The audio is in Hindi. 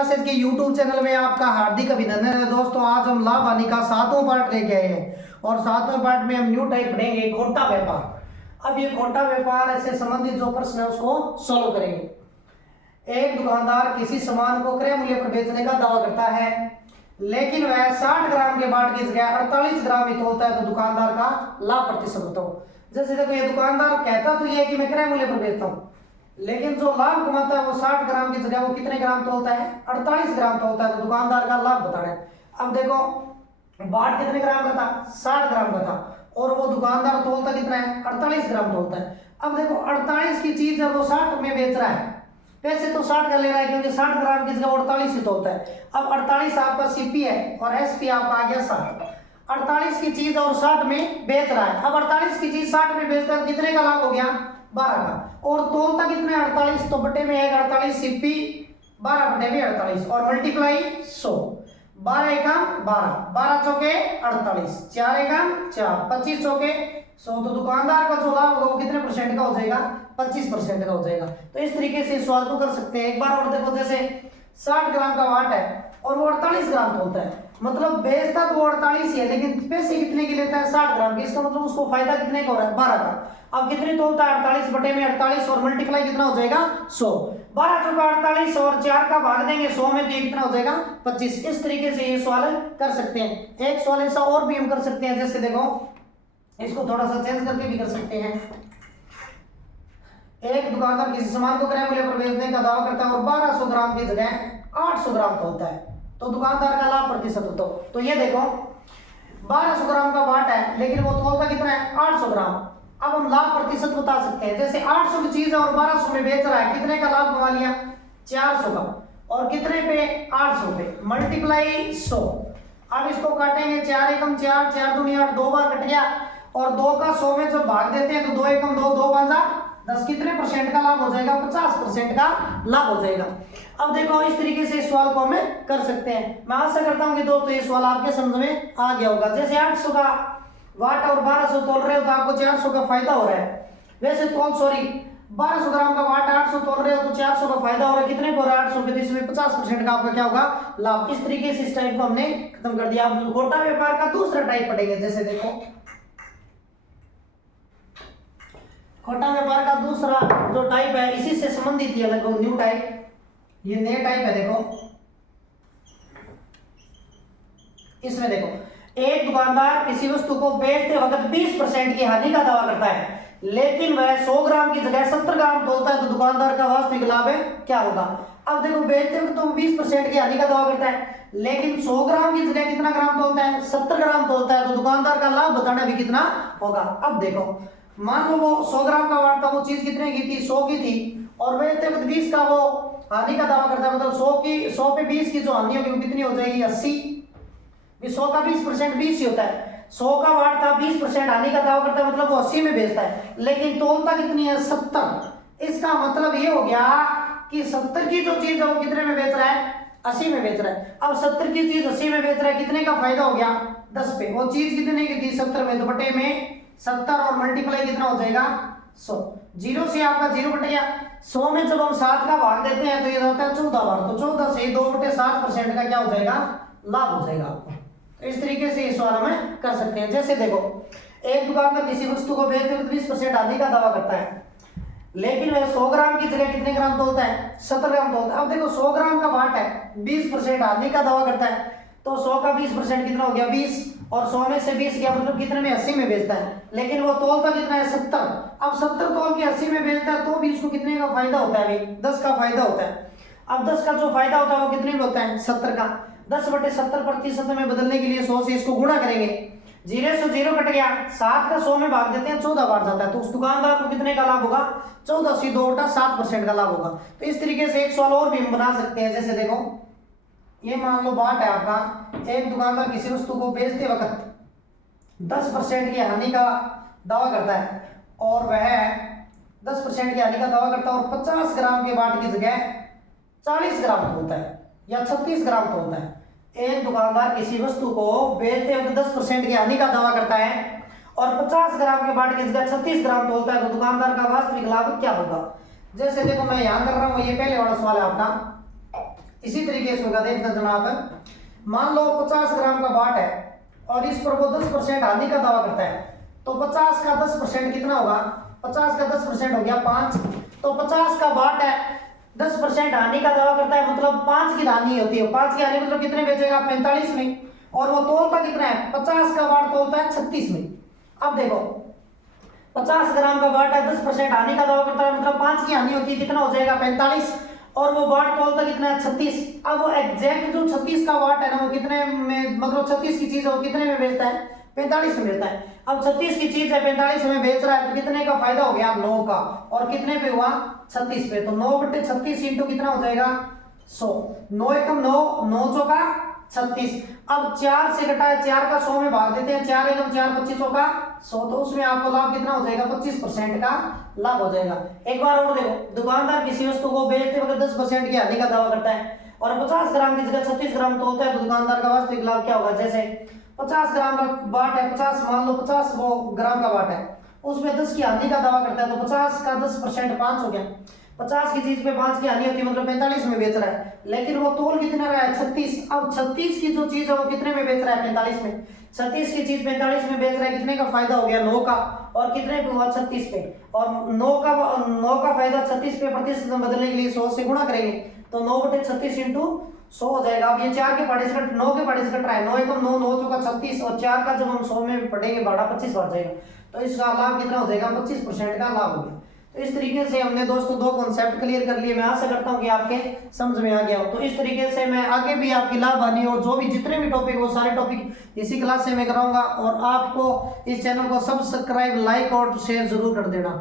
क्लासेस के यूट्यूब चैनल में आपका हार्दिक अभिनंदन है दोस्तों। आज हम लाभ हानि का 7वां पार्ट लेके आए हैं और 7वें पार्ट में हम न्यू टाइप पढ़ेंगे खोटा व्यापार। अब ये खोटा व्यापार से संबंधित जो प्रश्न है उसको सॉल्व करेंगे। एक दुकानदार किसी सामान को क्रय मूल्य पर बेचने का दावा करता है, लेकिन वह 60 ग्राम के बाट की जगह 48 ग्राम ही तोलता है, तो दुकानदार का लाभ प्रतिशत बताओ। जैसे देखो, ये दुकानदार कहता तो ये कि मैं क्रय मूल्य पर बेचता हूँ, लेकिन जो लाभ कमाता है वो 60 ग्राम की जगह वो कितने ग्राम तोलता है? 48 ग्राम तोलता है, तो दुकानदार का लाभ बताना है। अब देखो, बाट कितने ग्राम का था? 60 ग्राम का था, और वो दुकानदार तोलता कितना है? 48 ग्राम तोलता है। अब देखो, 48 की चीज जब वो 60 में बेच रहा है, पैसे तो 60 का ले रहा है क्योंकि 60 ग्राम की जगह 48 ही तोलता है। अब 48 आपका सीपी है और एसपी आपका आ गया 60। 48 की चीज और 60 में बेच रहा है। अब 48 की चीज 60 में बेचता है, कितने का लाभ हो गया? 12 का। और तोलता कितने? 48, तो बटे में आएगा 48 सीपी 12 बटे में 48 और मल्टीप्लाई 100। 12 एकम 12, 12 चौके 48, 4 एकम 4, 25 चौके 100। तो दुकानदार का जो लाभ होगा वो कितने परसेंट का हो जाएगा? 25% का हो जाएगा। तो इस तरीके से सवाल को कर सकते हैं। एक बार और देखो, जैसे 60 ग्राम का वाट है और वो 48 ग्राम तोलता है, मतलब बेचता तो वो 48 ही है, लेकिन पैसे कितने की लेता है? 60 ग्राम की। इसका मतलब उसको फायदा कितने का हो रहा है? 12 का। अब कितने तोलता है? 48 बटे में 48 और मल्टीप्लाई कितना हो जाएगा? 100। 12 चौका 48 और 4 का भाग देंगे 100 में, तो ये कितना हो जाएगा? 25। इस तरीके से ये सवाल कर सकते हैं। एक सवाल ऐसा और भी हम कर सकते हैं, जैसे देखो, इसको थोड़ा सा चेंज करके भी कर सकते हैं। एक दुकानदार किसी सामान को क्रय मूल्य पर बेचने का दावा करता है और 1200 ग्राम की जगह 800 ग्राम तोलता है, तो दुकानदार का लाभ प्रतिशत बताओ। तो ये देखो, 1200 ग्राम का बाट है, लेकिन वो तोलता कितना है? 800 ग्राम। अब हम लाभ प्रतिशत बता सकते हैं। जैसे 800 की चीज है और 1200 में बेच रहा है, कितने का लाभ कमा लिया? 400 का। और कितने पे? 800 पे, मल्टीप्लाई 100। अब इसको काटेंगे, 4 एकम 4, 4 दूनी 8, 2 बार कट गया, और 2 का 100 में जब भाग देते हैं तो 2 एकम 2, 2 पांचा 10, कितने परसेंट का लाभ हो जाएगा? 50% का लाभ हो जाएगा। अब देखो, इस तरीके से इस सवाल को हमें कर सकते हैं। मैं आशा करता हूं कि दोस्तों ये सवाल आपके समझ में आ गया होगा। जैसे 800 का वाट और 1200 तोल रहे हो तो आपको 400 का फायदा हो रहा है। वैसे तोल 1200 ग्राम का वाट 800 तोल रहे हो तो 400 का फायदा हो रहा है। कितने को? 800 पे, तो इसमें 50% का आपका क्या होगा? लाभ। इस तरीके से इस टाइप को हमने खत्म कर दिया। अब खोटा व्यापार का दूसरा टाइप पढ़ेंगे। जैसे देखो, खोटा व्यापार का दूसरा जो टाइप है इसी से संबंधित है, लगभग न्यू टाइप। ये नया टाइप है। देखो, इसमें देखो, एक दुकानदार किसी वस्तु को बेचते वक्त 20% की हानि का दावा करता है, लेकिन वह 100 ग्राम की जगह 70 ग्राम तोलता है, तो दुकानदार का वास्तविक लाभ है क्या होगा? अब देखो, बेचते वक्त तो 20% की हानि का दावा करता है, लेकिन 100 ग्राम की जगह कितना ग्राम तोलता है? 70 ग्राम तोलता है, तो दुकानदार का लाभ बताना भी कितना होगा? अब देखो, मान लो वो 100 ग्राम का वाट था, वो चीज कितने की थी? 100 की थी, और बेचते वक्त 20 का वो हानि का दावा करता है, मतलब 100 पे 20 की जो हानि होगी वो कितनी हो जाएगी? 80। 100 का 20% 20 ही होता है। 100 का वाट था, 20% हानि का दावा करता है, मतलब वो 80 में बेचता है, लेकिन तोलता कितनी है? 70। इसका मतलब ये हो गया कि 70 की जो चीज है वो कितने में बेच रहा है? 80 में बेच रहा है। अब 70 की चीज 80 में बेच रहा है, कितने का फायदा हो गया? 10 पे। वो चीज कितने की थी? 70 में, तो बटे में 70 और मल्टीप्लाई कितना हो जाएगा? 100। 0 से आपका 0 बट गया। 100 में जब हम 7 का भाग देते हैं तो ये होता है 14 बार, तो 14 से 2/7% का क्या हो जाएगा? लाभ हो जाएगा आपको। तो इस तरीके से इस सवाल हमें कर सकते हैं। जैसे देखो, एक दुकानदार किसी वस्तु को बेचते हुए 20% हानि का दावा करता है, लेकिन वह 100 ग्राम की जगह कितने ग्राम तोलता है? 70 ग्राम तोलता है। अब देखो, 100 ग्राम का बाट है, 20% हानि का दावा करता है, तो 100 का 20% कितना हो गया? 20, और 100 में से 20 गया, मतलब कितने में? 80 में बेचता है, लेकिन वो तोलता कितना है? 70। अब 70 तोल के 80 में बेचता है, तो भी उसको कितने का फायदा होता है? अभी 10 का फायदा होता है। अब 10 का जो फायदा होता है वो कितने में होता है? 70 का। 10/70% में बदलने के लिए 100 से इसको गुणा करेंगे, 0 से 0 कट गया, 7 का 100 में भाग देते हैं, 14 बार जाता है, तो उस दुकानदार को कितने का लाभ होगा? 14 से 2/7% का लाभ होगा। तो इस तरीके से एक सवाल और भी हम बना सकते हैं। जैसे देखो, ये मान लो बाट है आपका, एक दुकानदार किसी वस्तु को बेचते वक्त 10% की हानि का दावा करता है, और वह 10% की हानि का दावा करता है और 50 ग्राम के बाट की जगह 40 ग्राम तोलता है या 36 ग्राम तोलता है। एक दुकानदार किसी वस्तु को बेचते वक्त 10% की हानि का दावा करता है और 50 ग्राम के बाट की जगह 36 ग्राम तोलता है, तो दुकानदार का वास्तविक लाभ क्या होगा? जैसे देखो, मैं यहां कर रहा हूं, ये पहले वाला सवाल है आपका। इसी तरीके से होगा, देखना जनाब। मान लो 50 ग्राम का बाट है और इस पर वो 10% हानि का दावा करता है, तो 50 का 10% कितना होगा? 50 का 10% हो गया 5। तो 50 का बाट है, 10% हानि का दावा करता है, मतलब 5 की हानि होती है। 5 की हानि मतलब कितने बेचेगा? 45 में। और वो तोलता कितना है? 50 का बाट तोलता है 36 में। अब देखो 50 ग्राम का बाट है, 10% हानि का दावा करता है, मतलब 5 की हानि होती है, कितना हो जाएगा? 45। और वो बाट तोलता कितना है? 36। अब वो एग्जैक्ट जो 36 का वाट है ना, वो कितने में, मतलब 36 की चीज है वो कितने में बेचता है? 45 में बेचता है। अब 36 की चीज है 45 में बेच रहा है, तो कितने का फायदा हो गया? 9 का। और कितने पे हुआ? 36 पे। तो 9/36 इंटू कितना हो जाएगा? 100। 9 एकम 9, 9 चौका 36। अब 4 से घटा है, 4 का 100 में भाग देते हैं, 4 एकम 4, 25 का 100। तो उसमें आपको लाभ कितना हो जाएगा? 25% का लाभ हो जाएगा। एक बार और देखो, दुकानदार किसी वस्तु को बेचते वक्त 10% की हानि का दावा करता है और 50 ग्राम की जगह 36 ग्राम तोलता है, तो दुकानदार का वास्तविक लाभ क्या होगा? जैसे 50 ग्राम का बाट है, 50 मान लो 50 वो ग्राम का बाट है, उसमें 10 की हानि का दावा करता है, तो 50 का 10% 5 हो गया। 50 की चीज पे 5 की हानि होती है, मतलब 45 में बेच रहा है, लेकिन वो तोल कितने रहा है? 36। अब 36 की जो चीज है वो कितने में बेच रहा है? 45 में। 36 की चीज 45 में बेच रहा है, कितने का फायदा हो गया? 9 का। और कितने पे हुआ? 36 पे। और 9 का फायदा 36 पे प्रतिशत में बदलने के लिए 100 से गुणा करेंगे, तो 9/36 इंटू 100 हो जाएगा। अब ये 4 के पार्टी से 9 के पार्टी से कट रहा है, 9 एकम 9, 9 चौका 36, और 4 का जब हम 100 में पढ़ेंगे भाड़ा 25 बढ़ जाएगा, तो इसका लाभ कितना हो जाएगा? 25% का लाभ हो गया। तो इस तरीके से हमने दोस्तों 2 कॉन्सेप्ट क्लियर कर लिए। मैं आशा करता हूं कि आपके समझ में आ गया हो। तो इस तरीके से मैं आगे भी आपकी लाभ हानि और जो भी जितने भी टॉपिक हो सारे टॉपिक इसी क्लास से मैं कराऊंगा, और आपको इस चैनल को सब्सक्राइब, लाइक और शेयर जरूर कर देना।